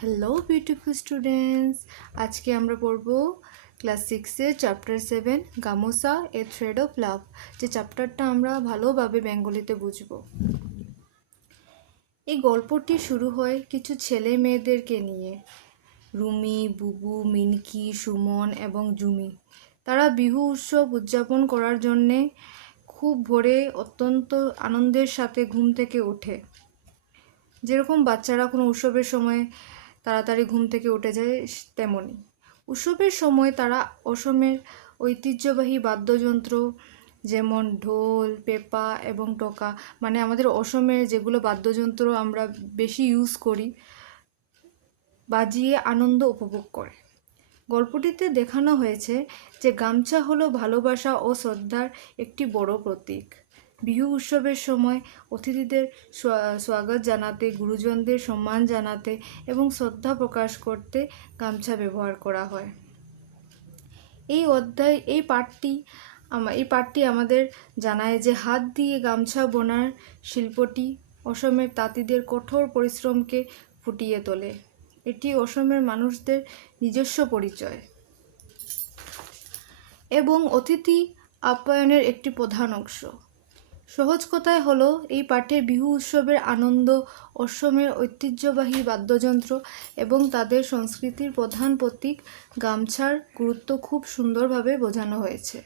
Hello beautiful students, আজকে আমরা পড়ব ক্লাস 6-এর chapter 7 gamosa a thread of love. যে চ্যাপ্টারটা আমরা ভালোভাবে বেঙ্গলিতে বুঝব। এই গল্পটি শুরু হয় কিছু ছেলে মেয়েদেরকে নিয়ে। রুমি, বুবু, মিনকি, সুমন এবং জুমি। তারা বিহু উৎসব উদযাপন করার জন্যে খুব ভোরে অত্যন্ত আনন্দের সাথে ঘুম থেকে ওঠে। যেরকম বাচ্চারা কোনো উৎসবের সময় তাড়াতাড়ি ঘুম থেকে উঠে যায়, তেমনই উৎসবের সময় তারা অসমের ঐতিহ্যবাহী বাদ্যযন্ত্র যেমন ঢোল, পেপা এবং টকা, মানে আমাদের অসমের যেগুলো বাদ্যযন্ত্র আমরা বেশি ইউজ করি, বাজিয়ে আনন্দ উপভোগ করে। গল্পটিতে দেখানো হয়েছে যে গামছা হলো ভালোবাসা ও শ্রদ্ধার একটি বড় প্রতীক। বিহু উৎসবের সময় অতিথিদের স্বাগত জানাতে, গুরুজনদের সম্মান জানাতে এবং শ্রদ্ধা প্রকাশ করতে গামছা ব্যবহার করা হয়। এই পাঠটি আমাদের জানায় যে হাত দিয়ে গামছা বোনার শিল্পটি অসমের তাঁতিদের কঠোর পরিশ্রমকে ফুটিয়ে তোলে। এটি অসমের মানুষদের নিজস্ব পরিচয় এবং অতিথি আপ্যায়নের একটি প্রধান অংশ। সহজ কথায় হলো, এই পাঠে বিহু উৎসবের আনন্দ, অসমের ঐতিহ্যবাহী বাদ্যযন্ত্র এবং তাদের সংস্কৃতির প্রধান প্রতীক গামছার গুরুত্ব খুব সুন্দরভাবে বোঝানো হয়েছে।